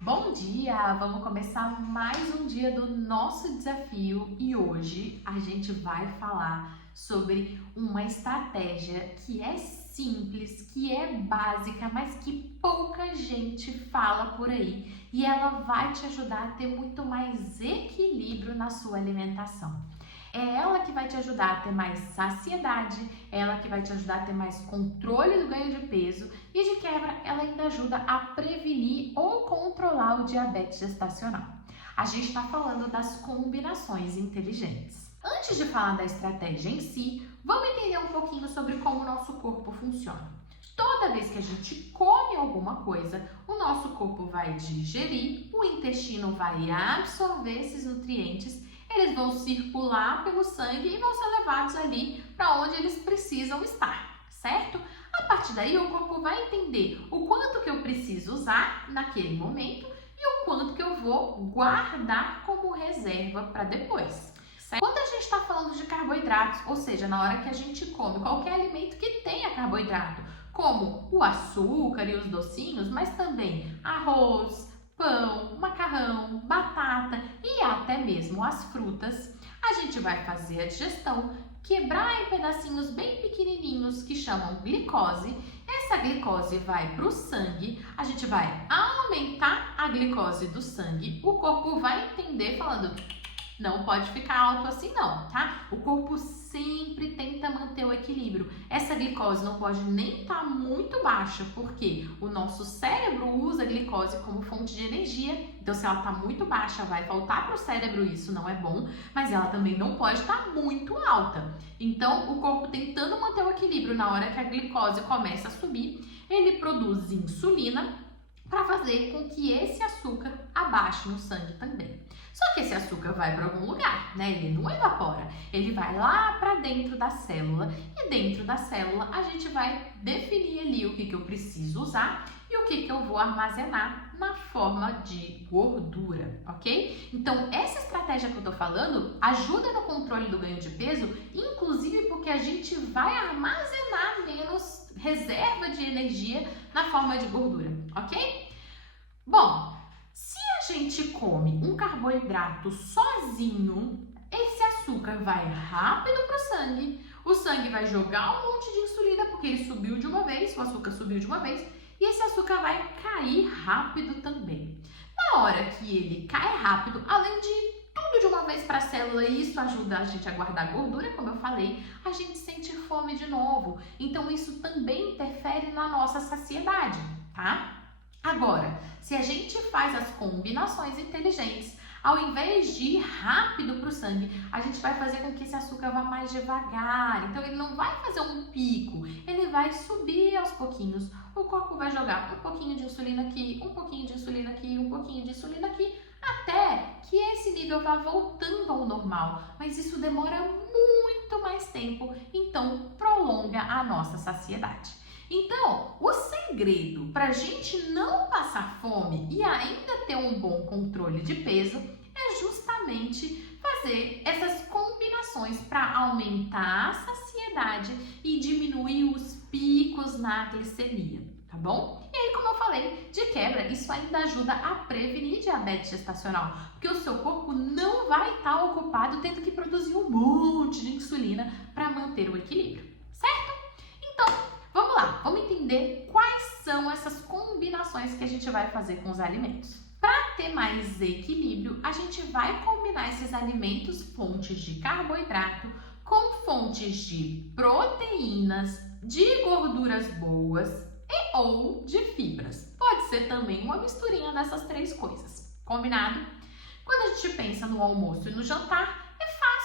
Bom dia! Vamos começar mais um dia do nosso desafio e hoje a gente vai falar sobre uma estratégia que é simples, que é básica, mas que pouca gente fala por aí e ela vai te ajudar a ter muito mais equilíbrio na sua alimentação. É ela que vai te ajudar a ter mais saciedade, é ela que vai te ajudar a ter mais controle do ganho de peso e de quebra, ela ainda ajuda a prevenir ou controlar o diabetes gestacional. A gente está falando das combinações inteligentes. Antes de falar da estratégia em si, vamos entender um pouquinho sobre como o nosso corpo funciona. Toda vez que a gente come alguma coisa, o nosso corpo vai digerir, o intestino vai absorver esses nutrientes, eles vão circular pelo sangue e vão ser levados ali para onde eles precisam estar, certo? A partir daí, o corpo vai entender o quanto que eu preciso usar naquele momento e o quanto que eu vou guardar como reserva para depois. Certo? Quando a gente está falando de carboidratos, ou seja, na hora que a gente come qualquer alimento que tenha carboidrato, como o açúcar e os docinhos, mas também arroz, pão, macarrão, batata e até mesmo as frutas, a gente vai fazer a digestão, quebrar em pedacinhos bem pequenininhos que chamam glicose. Essa glicose vai para o sangue, a gente vai aumentar a glicose do sangue, o corpo vai entender falando: não pode ficar alto assim não, tá? O corpo sempre tenta manter o equilíbrio. Essa glicose não pode nem estar muito baixa, porque o nosso cérebro usa a glicose como fonte de energia. Então, se ela está muito baixa, vai faltar para o cérebro, isso não é bom. Mas ela também não pode estar muito alta. Então, o corpo tentando manter o equilíbrio na hora que a glicose começa a subir, ele produz insulina para fazer com que esse açúcar abaixe no sangue também. Só que esse açúcar vai para algum lugar, né? Ele não evapora, ele vai lá para dentro da célula e dentro da célula a gente vai definir ali o que eu preciso usar e o que eu vou armazenar na forma de gordura, ok? Então, essa estratégia que eu tô falando ajuda no controle do ganho de peso, inclusive porque a gente vai armazenar menos reserva de energia na forma de gordura, ok? Bom, se a gente come um carboidrato sozinho, esse açúcar vai rápido para o sangue vai jogar um monte de insulina porque ele subiu de uma vez, o açúcar subiu de uma vez, e esse açúcar vai cair rápido também. Na hora que ele cai rápido, além de tudo de uma vez para a célula, e isso ajuda a gente a guardar gordura, como eu falei, a gente sente fome de novo. Então isso também interfere na nossa saciedade, tá? Agora, se a gente faz as combinações inteligentes, ao invés de ir rápido para o sangue, a gente vai fazer com que esse açúcar vá mais devagar. Então, ele não vai fazer um pico, ele vai subir aos pouquinhos. O corpo vai jogar um pouquinho de insulina aqui, um pouquinho de insulina aqui, um pouquinho de insulina aqui, até que esse nível vá voltando ao normal. Mas isso demora muito mais tempo, então prolonga a nossa saciedade. Então, o segredo para a gente não passar fome e ainda ter um bom controle de peso é justamente fazer essas combinações para aumentar a saciedade e diminuir os picos na glicemia, tá bom? E aí, como eu falei, de quebra, isso ainda ajuda a prevenir diabetes gestacional, porque o seu corpo não vai estar ocupado tendo que produzir um monte de insulina para manter o equilíbrio, certo? Então, vamos lá, vamos entender quais são essas combinações que a gente vai fazer com os alimentos. Para ter mais equilíbrio, a gente vai combinar esses alimentos fontes de carboidrato com fontes de proteínas, de gorduras boas e ou de fibras. Pode ser também uma misturinha dessas três coisas, combinado? Quando a gente pensa no almoço e no jantar,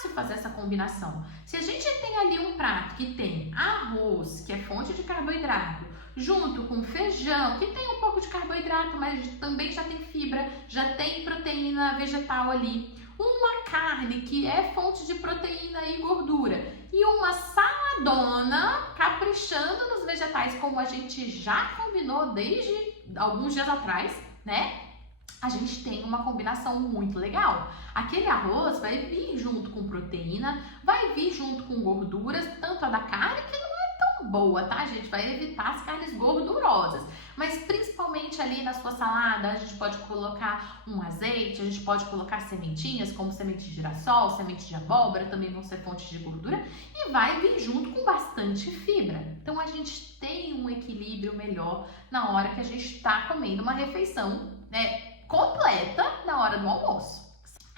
fácil fazer essa combinação. Se a gente tem ali um prato que tem arroz, que é fonte de carboidrato, junto com feijão, que tem um pouco de carboidrato, mas também já tem fibra, já tem proteína vegetal ali, uma carne que é fonte de proteína e gordura, e uma saladona caprichando nos vegetais, como a gente já combinou desde alguns dias atrás, né? A gente tem uma combinação muito legal. Aquele arroz vai vir junto com proteína, vai vir junto com gorduras, tanto a da carne, que não é tão boa, tá, gente? Vai evitar as carnes gordurosas. Mas principalmente ali na sua salada, a gente pode colocar um azeite, a gente pode colocar sementinhas, como semente de girassol, semente de abóbora, também vão ser fontes de gordura. E vai vir junto com bastante fibra. Então a gente tem um equilíbrio melhor na hora que a gente está comendo uma refeição, completa na hora do almoço.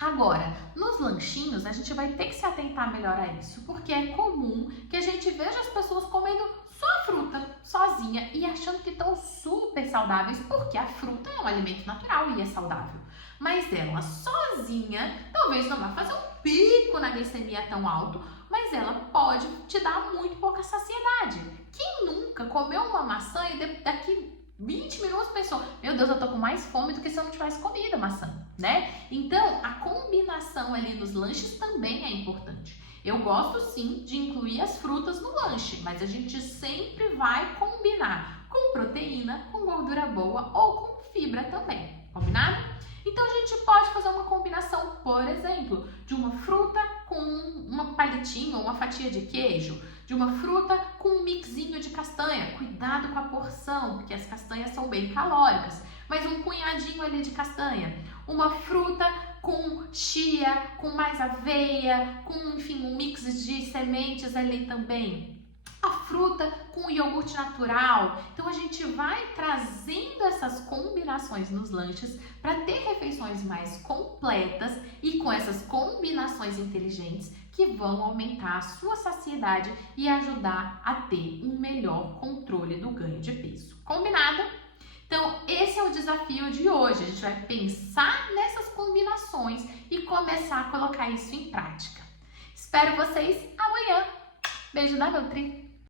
Agora, nos lanchinhos, a gente vai ter que se atentar melhor a isso, porque é comum que a gente veja as pessoas comendo só a fruta, sozinha, e achando que estão super saudáveis, porque a fruta é um alimento natural e é saudável. Mas ela sozinha, talvez não vá fazer um pico na glicemia tão alto, mas ela pode te dar muito pouca saciedade. Quem nunca comeu uma maçã e daqui 20 minutos pensou, meu Deus, eu tô com mais fome do que se eu não tivesse comido a maçã, né? Então, a combinação ali nos lanches também é importante. Eu gosto sim de incluir as frutas no lanche, mas a gente sempre vai combinar com proteína, com gordura boa ou com fibra também, combinado? Então, a gente pode fazer uma combinação, por exemplo, de uma fruta com uma palitinha ou uma fatia de queijo, de uma fruta com um mixinho de castanha. Cuidado com a porção, porque as castanhas são bem calóricas, mas um punhadinho ali de castanha. Uma fruta com chia, com mais aveia, com, enfim, um mix de sementes ali também. A fruta com iogurte natural. Então a gente vai trazendo essas combinações nos lanches para ter refeições mais completas e com essas combinações inteligentes que vão aumentar a sua saciedade e ajudar a ter um melhor controle do ganho de peso. Combinado? Então, esse é o desafio de hoje. A gente vai pensar nessas combinações e começar a colocar isso em prática. Espero vocês amanhã. Beijo da Nutri!